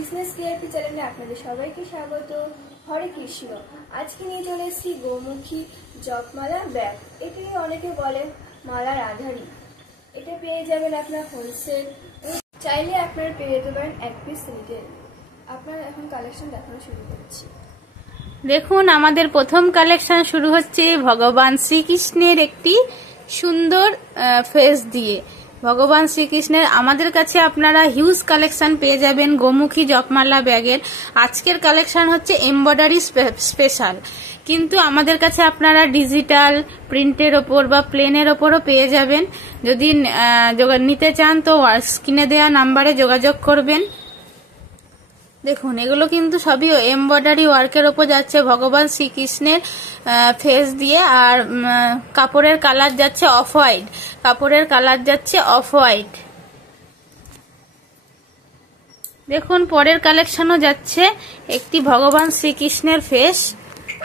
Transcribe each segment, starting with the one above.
Business creative চ্যানেলে আপনাদের সবাইকে স্বাগত। হরে কৃষ্ণ। আজকে নিয়ে চলে এসেছি গোমুখী জপমালা ব্যাগ। এটি অনেকে বলে মালার আধারী। এটা পেয়ে যাবেন আপনার হোলসেল, চাইলে আপনারা পেয়ে যেতে পারেন এক পিস রিটেল। আপনারা এখন কালেকশন দেখানো শুরু করছি। দেখুন, আমাদের প্রথম কালেকশন শুরু হচ্ছে ভগবান শ্রীকৃষ্ণের একটি সুন্দর ফেস দিয়ে। ভগবান শ্রীকৃষ্ণের আমাদের কাছে আপনারা হিউজ কালেকশন পেয়ে যাবেন গোমুখী জপমালা ব্যাগের। আজকের কালেকশন হচ্ছে এমব্রয়ডারি স্পেশাল, কিন্তু আমাদের কাছে আপনারা ডিজিটাল প্রিন্টের ওপর বা প্লেনের ওপরও পেয়ে যাবেন। যদি নিতে চান তো স্ক্রিনে দেওয়া নাম্বারে যোগাযোগ করবেন। দেখুন, এগুলো কিন্তু সবই এমব্রয়ডারি ওয়ার্কের ওপর যাচ্ছে ভগবান শ্রীকৃষ্ণের ফেস দিয়ে। আর কাপড়ের কালার যাচ্ছে অফ হোয়াইট, কাপড়ের কালার যাচ্ছে অফ হোয়াইট। দেখুন, পরের কালেকশনও যাচ্ছে একটি ভগবান শ্রীকৃষ্ণের ফেস,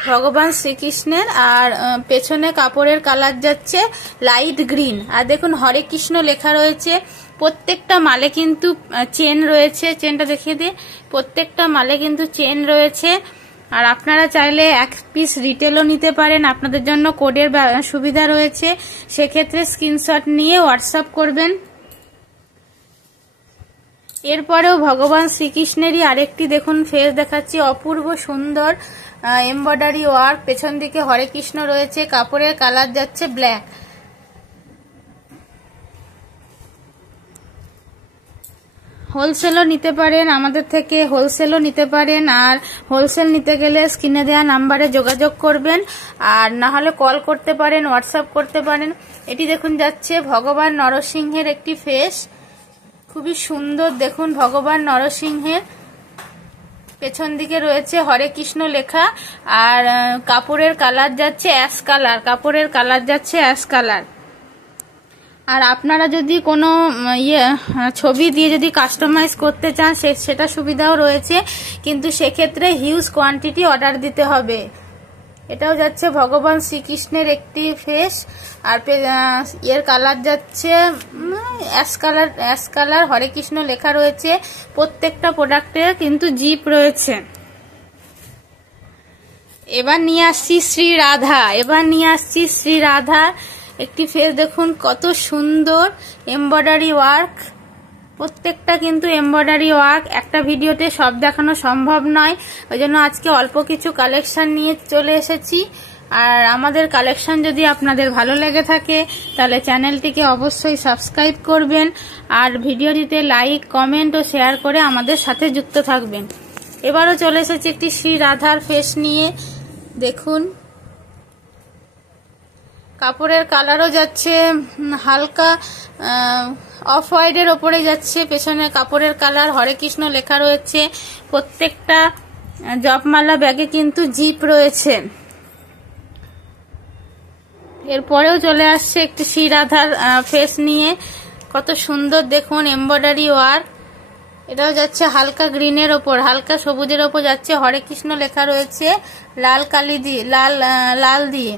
ভগবান শ্রীকৃষ্ণের, আর পেছনে কাপড়ের কালার যাচ্ছে লাইট গ্রিন। আর দেখুন, হরে কৃষ্ণ লেখা রয়েছে। প্রত্যেকটা মালে কিন্তু চেন রয়েছে, চেনটা দেখিয়ে দিই। প্রত্যেকটা মালে কিন্তু চেন রয়েছে। আর আপনারা চাইলে এক পিস রিটেলও নিতে পারেন, আপনাদের জন্য কোডের সুবিধা রয়েছে। সেক্ষেত্রে স্ক্রিনশট নিয়ে হোয়াটসঅ্যাপ করবেন। এরপরেও ভগবান শ্রীকৃষ্ণেরই আরেকটি দেখুন ফেস দেখাচ্ছি, অপূর্ব সুন্দর এমব্রয়ডারি ওয়ার্ক। পেছন দিকে হরে কৃষ্ণ রয়েছে, কাপড়ের কালার যাচ্ছে ব্ল্যাক। হোলসেলও নিতে পারেন আমাদের থেকে, হোলসেলও নিতে পারেন। আর হোলসেল নিতে গেলে স্ক্রিনে দেওয়া নাম্বারে যোগাযোগ করবেন, আর না হলে কল করতে পারেন, হোয়াটসঅ্যাপ করতে পারেন। এটি দেখুন যাচ্ছে ভগবান নরসিংহের একটি ফেস, খুবই সুন্দর। দেখুন, ভগবান নরসিংহের পেছন দিকে রয়েছে হরে কৃষ্ণ লেখা। আর কাপড়ের কালার যাচ্ছে অ্যাশ কালার, কাপড়ের কালার যাচ্ছে অ্যাশ কালার। আর আপনারা যদি কোনো ছবি দিয়ে যদি কাস্টমাইজ করতে চান সেটা সুবিধাও রয়েছে, কিন্তু সেক্ষেত্রে হিউজ কোয়ান্টিটি অর্ডার দিতে হবে। এটাও যাচ্ছে ভগবান শ্রীকৃষ্ণের একটি ফেস। আর এর কালার যাচ্ছে অ্যাশ কালার, অ্যাশ কালার, হরে কৃষ্ণ লেখা রয়েছে। প্রত্যেকটা প্রোডাক্টের কিন্তু জিপ রয়েছে। এবার নিয়ে আসছি শ্রী রাধা, এবার নিয়ে আসছি শ্রী রাধা একটি ফেস। দেখুন কত সুন্দর এমব্রয়ডারি ওয়ার্ক, প্রত্যেকটা কিন্তু এমব্রয়ডারি ওয়ার্ক। একটা ভিডিওতে সব দেখানো সম্ভব নয়, ওই জন্য আজকে অল্প কিছু কালেকশন নিয়ে চলে এসেছি। আর আমাদের কালেকশন যদি আপনাদের ভালো লেগে থাকে তাহলে চ্যানেলটিকে অবশ্যই সাবস্ক্রাইব করবেন, আর ভিডিওটিতে লাইক, কমেন্ট ও শেয়ার করে আমাদের সাথে যুক্ত থাকবেন। এবারও চলে এসেছি একটি শ্রী রাধার ফেস নিয়ে। দেখুন, কাপড়ের কালারও যাচ্ছে হালকা অফ হোয়াইটের ওপরে যাচ্ছে। পেছনে কাপড়ের কালার হরে কৃষ্ণ লেখা রয়েছে। প্রত্যেকটা জপমালা ব্যাগে কিন্তু জিপ রয়েছে। এরপরেও চলে আসছে একটি শ্রী রাধার ফেস নিয়ে, কত সুন্দর দেখুন এমব্রয়ডারি ওয়ার্ক। এটাও যাচ্ছে হালকা গ্রিনের ওপর, হালকা সবুজের ওপর যাচ্ছে, হরে কৃষ্ণ লেখা রয়েছে লাল কালি দিয়ে, লাল দিয়ে।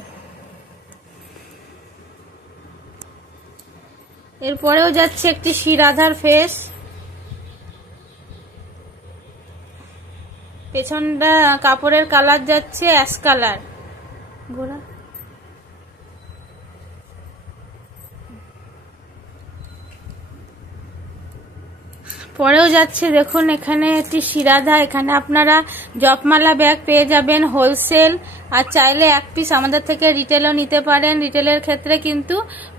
এরপরেও যাচ্ছে একটি শ্রী রাধার ফেস, পেছনটা কাপড়ের কালার যাচ্ছে অ্যাশ কালার। ঘোড়া পরেও যাচ্ছে দেখুন এখানে একটি শ্রী রাধা। এখানে আপনারা জপমালা ব্যাগ পেয়ে যাবেন হোলসেল, আর চাইলে এক পিস আমাদের থেকে রিটেলও নিতে পারেন। রিটেলের ক্ষেত্রে কিন্তু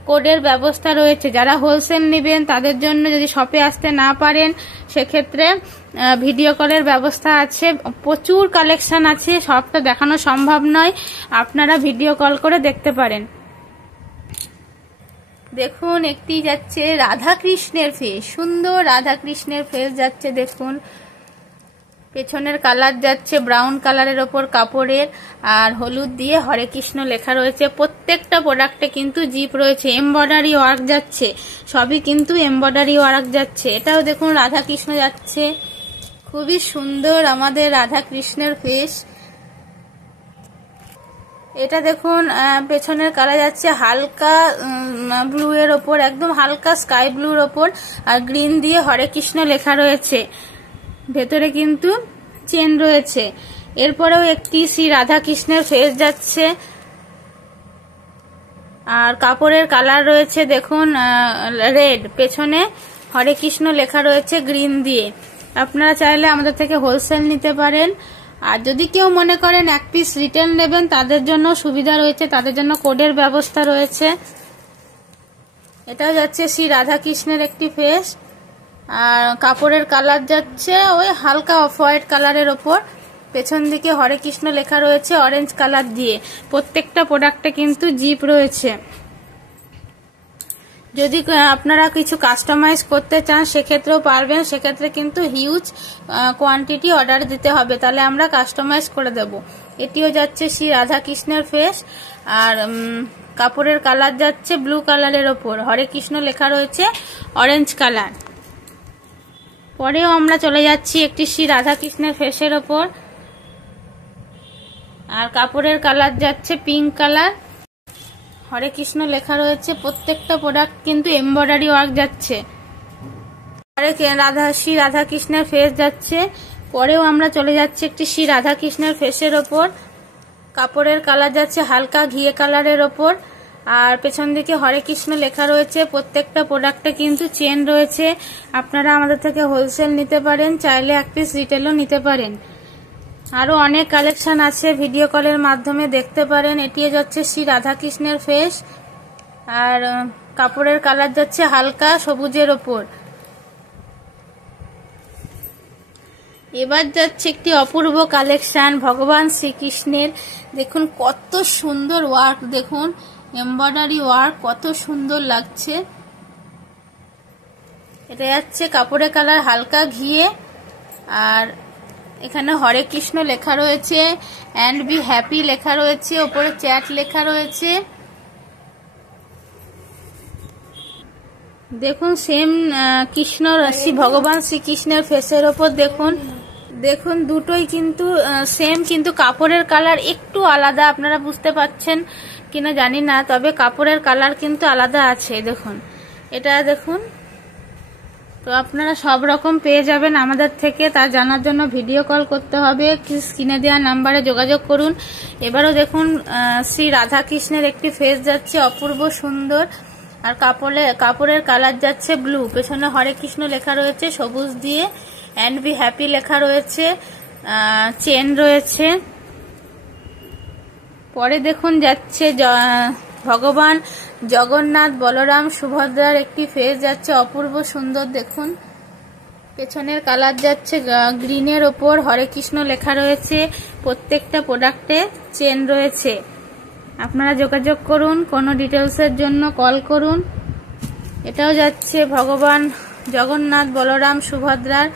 কোডের ব্যবস্থা রয়েছে। যারা হোলসেল নেবেন তাদের জন্য, যদি শপে আসতে না পারেন সেক্ষেত্রে ভিডিও কলের ব্যবস্থা আছে। প্রচুর কালেকশন আছে, সবটা দেখানো সম্ভব নয়, আপনারা ভিডিও কল করে দেখতে পারেন। দেখুন, একটি যাচ্ছে রাধা কৃষ্ণের ফেস, সুন্দর রাধা কৃষ্ণের ফেস যাচ্ছে। দেখুন, পেছনের কালার যাচ্ছে ব্রাউন কালারের ওপর কাপড়ের, আর হলুদ দিয়ে হরে কৃষ্ণ লেখা রয়েছে। প্রত্যেকটা প্রোডাক্টে কিন্তু জিপ রয়েছে, এমব্রয়ডারি ওয়ার্ক যাচ্ছে, সবই কিন্তু এমব্রয়ডারি ওয়ার্ক যাচ্ছে। এটাও দেখুন রাধা কৃষ্ণ যাচ্ছে, খুবই সুন্দর আমাদের রাধা কৃষ্ণের ফেস। এটা দেখুন পেছনের কালার যাচ্ছে হালকা ব্লু এর ওপর, একদম হালকা স্কাই ব্লুর ওপর, আর গ্রিন দিয়ে হরে কৃষ্ণ লেখা রয়েছে। ভেতরে কিন্তু চেন রয়েছে। এরপরেও একটি শ্রী রাধা কৃষ্ণের ফেস যাচ্ছে, আর কাপড়ের কালার রয়েছে দেখুন রেড, পেছনে হরে কৃষ্ণ লেখা রয়েছে গ্রিন দিয়ে। আপনারা চাইলে আমাদের থেকে হোলসেল নিতে পারেন, আর যদি কেউ মনে করেন এক পিস রিটেল নেবেন তাদের জন্য সুবিধা রয়েছে, তাদের জন্য কোডের ব্যবস্থা রয়েছে। এটাও যাচ্ছে শ্রী রাধা কৃষ্ণের একটি ফেস, আর কাপড়ের কালার যাচ্ছে ওই হালকা অফ হোয়াইট কালারের ওপর, পেছন দিকে হরে কৃষ্ণ লেখা রয়েছে অরেঞ্জ কালার দিয়ে। প্রত্যেকটা প্রোডাক্টে কিন্তু জিপ রয়েছে। যদি আপনারা কিছু কাস্টমাইজ করতে চান সেক্ষেত্রেও পারবেন, সেক্ষেত্রে কিন্তু হিউজ কোয়ান্টিটি অর্ডার দিতে হবে, তাহলে আমরা কাস্টমাইজ করে দেব। এটিও যাচ্ছে শ্রী রাধা কৃষ্ণের ফেস, আর কাপড়ের কালার যাচ্ছে ব্লু কালারের ওপর, হরে কৃষ্ণ লেখা রয়েছে অরেঞ্জ কালার। পরেও আমরা চলে যাচ্ছি একটি শ্রী রাধা কৃষ্ণের ফেসের ওপর, আর কাপড়ের কালার যাচ্ছে পিঙ্ক কালার, হরে কৃষ্ণ লেখা রয়েছে। প্রত্যেকটা প্রোডাক্ট কিন্তু এমব্রয়ডারি ওয়ার্ক যাচ্ছে। শ্রী রাধা কৃষ্ণের ফেস যাচ্ছে। পরেও আমরা চলে যাচ্ছি একটি শ্রী রাধা কৃষ্ণের ফেসের ওপর, কাপড়ের কালার যাচ্ছে হালকা ঘিয়ে কালারের ওপর, আর পেছন দিকে হরে কৃষ্ণ লেখা রয়েছে। প্রত্যেকটা প্রোডাক্টে কিন্তু চেন রয়েছে। আপনারা আমাদের থেকে হোলসেল নিতে পারেন, চাইলে এক পিস রিটেলও নিতে পারেন। আরো অনেক কালেকশন আছে, ভিডিও কলের মাধ্যমে দেখতে পারেন। এটিও যাচ্ছে শ্রী রাধা কৃষ্ণের ফেস, আর কাপড়ের কালার যাচ্ছে হালকা সবুজের ওপর। এবার যাচ্ছে একটি অপূর্ব কালেকশন ভগবান শ্রীকৃষ্ণের। দেখুন কত সুন্দর ওয়ার্ক, দেখুন এমব্রয়ডারি ওয়ার্ক কত সুন্দর লাগছে। এটা যাচ্ছে কাপড়ের কালার হালকা ঘিয়ে, আর এখানে হরে কৃষ্ণ লেখা রয়েছে, অ্যান্ড বি হ্যাপি লেখা রয়েছে, ওপরে চ্যাট লেখা রয়েছে। দেখুন সেম কৃষ্ণ শ্রী ভগবান শ্রীকৃষ্ণের ফেসের ওপর দেখুন দুটোই কিন্তু সেম, কিন্তু কাপড়ের কালার একটু আলাদা। আপনারা বুঝতে পারছেন কিনা জানি না, তবে কাপড়ের কালার কিন্তু আলাদা আছে। দেখুন এটা দেখুন। তো আপনারা সব রকম পেয়ে যাবেন আমাদের থেকে, তা জানার জন্য ভিডিও কল করতে হবে, স্ক্রিনে দেওয়া নাম্বারে যোগাযোগ করুন। এবারও দেখুন শ্রী রাধা কৃষ্ণের একটি ফেস যাচ্ছে অপূর্ব সুন্দর, আর কাপড়ের কালার যাচ্ছে ব্লু, পেছনে হরে কৃষ্ণ লেখা রয়েছে সবুজ দিয়ে, অ্যান্ড বি হ্যাপি লেখা রয়েছে, চেন রয়েছে। পরে দেখুন যাচ্ছে ভগবান জগন্নাথ বলরাম সুভদ্রার একটি ফেস যাচ্ছে অপূর্ব সুন্দর। দেখুন পেছনের কালার যাচ্ছে গ্রিনের ওপর, হরে কৃষ্ণ লেখা রয়েছে। প্রত্যেকটা প্রোডাক্টে চেন রয়েছে। আপনারা যোগাযোগ করুন, কোনো ডিটেলসের জন্য কল করুন। এটাও যাচ্ছে ভগবান জগন্নাথ বলরাম সুভদ্রার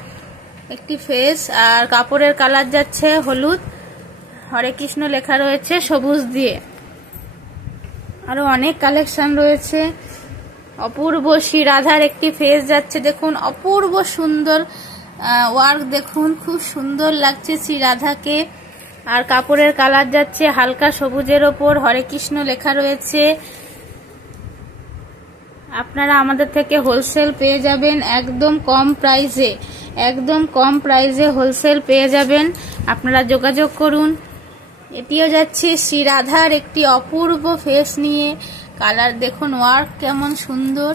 একটি ফেস, আর কাপড়ের কালার যাচ্ছে হলুদ, হরে কৃষ্ণ লেখা রয়েছে সবুজ দিয়ে। আরো অনেক কালেকশন রয়েছে। অপূর্ব শ্রী রাধার একটি ফেস যাচ্ছে, দেখুন অপূর্ব সুন্দর ওয়ার্ক, দেখুন খুব সুন্দর লাগছে শ্রী রাধাকে। আর কাপড়ের কালার যাচ্ছে হালকা সবুজের ওপর, হরে কৃষ্ণ লেখা রয়েছে। আপনারা আমাদের থেকে হোলসেল পেয়ে যাবেন একদম কম প্রাইসে, একদম কম প্রাইসে হোলসেল পেয়ে যাবেন। আপনারা যোগাযোগ করুন। এটিও যাচ্ছে শ্রী রাধার একটি অপূর্ব ফেস নিয়ে। কালার দেখুন ওয়ার্ক কেমন সুন্দর,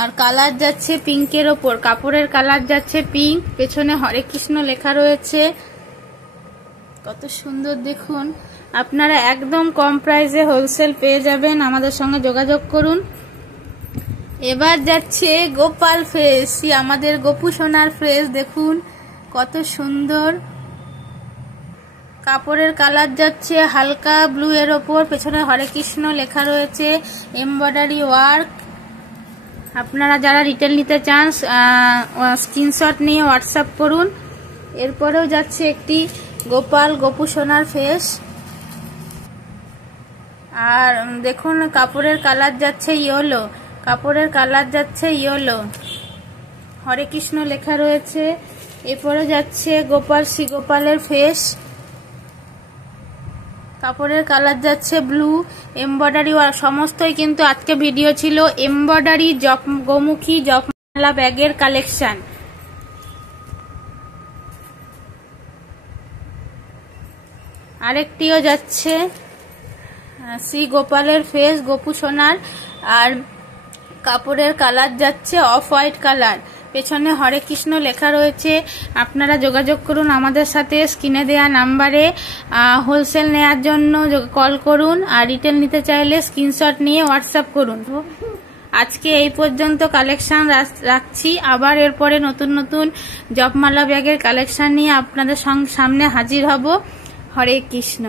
আর কালার যাচ্ছে পিঙ্কের ওপর, কাপড়ের কালার যাচ্ছে পিঙ্ক, পেছনে হরে কৃষ্ণ লেখা রয়েছে। কত সুন্দর দেখুন। আপনারা একদম কম প্রাইসে হোলসেল পেয়ে যাবেন, আমাদের সঙ্গে যোগাযোগ করুন। এবার যাচ্ছে গোপাল ফেস, আমাদের গোপু সোনার ফেস, দেখুন কত সুন্দর। কাপড়ের কালার যাচ্ছে হালকা ব্লু এর ওপর, পেছনে হরে কৃষ্ণ লেখা রয়েছে, এমব্রয়ডারি ওয়ার্ক। আপনারা যারা রিটেল নিতে চান স্ক্রিনশট নিয়ে হোয়াটসঅ্যাপ করুন। এরপরেও যাচ্ছে একটি গোপু সোনার ফেস, আর দেখুন কাপড়ের কালার যাচ্ছে ইয়েলো, কাপড়ের কালার যাচ্ছে ইয়েলো, হরে কৃষ্ণ লেখা রয়েছে। এরপরে যাচ্ছে শ্রী গোপালের ফেস, কাপড়ের কালার যাচ্ছে ব্লু, এমব্রয়ডারি সমস্তই কিন্তু আজকে ভিডিও ছিল এমব্রয়ডারি গোমুখী জপমালা ব্যাগের কালেকশন। আরেকটিও যাচ্ছে শ্রী গোপালের ফেস, গোপু সোনার। আর কাপড়ের কালার যাচ্ছে অফ হোয়াইট কালার, পেছনে হরে কৃষ্ণ লেখা রয়েছে। আপনারা যোগাযোগ করুন আমাদের সাথে, স্ক্রিনে দেওয়া নাম্বারে। হোলসেল নেয়ার জন্য কল করুন, আর রিটেল নিতে চাইলে স্ক্রিনশট নিয়ে হোয়াটসঅ্যাপ করুন। আজকে এই পর্যন্ত কালেকশন রাখছি, আবার এরপরে নতুন নতুন জপমালা ব্যাগের কালেকশন নিয়ে আপনাদের সামনে হাজির হব। হরে কৃষ্ণ।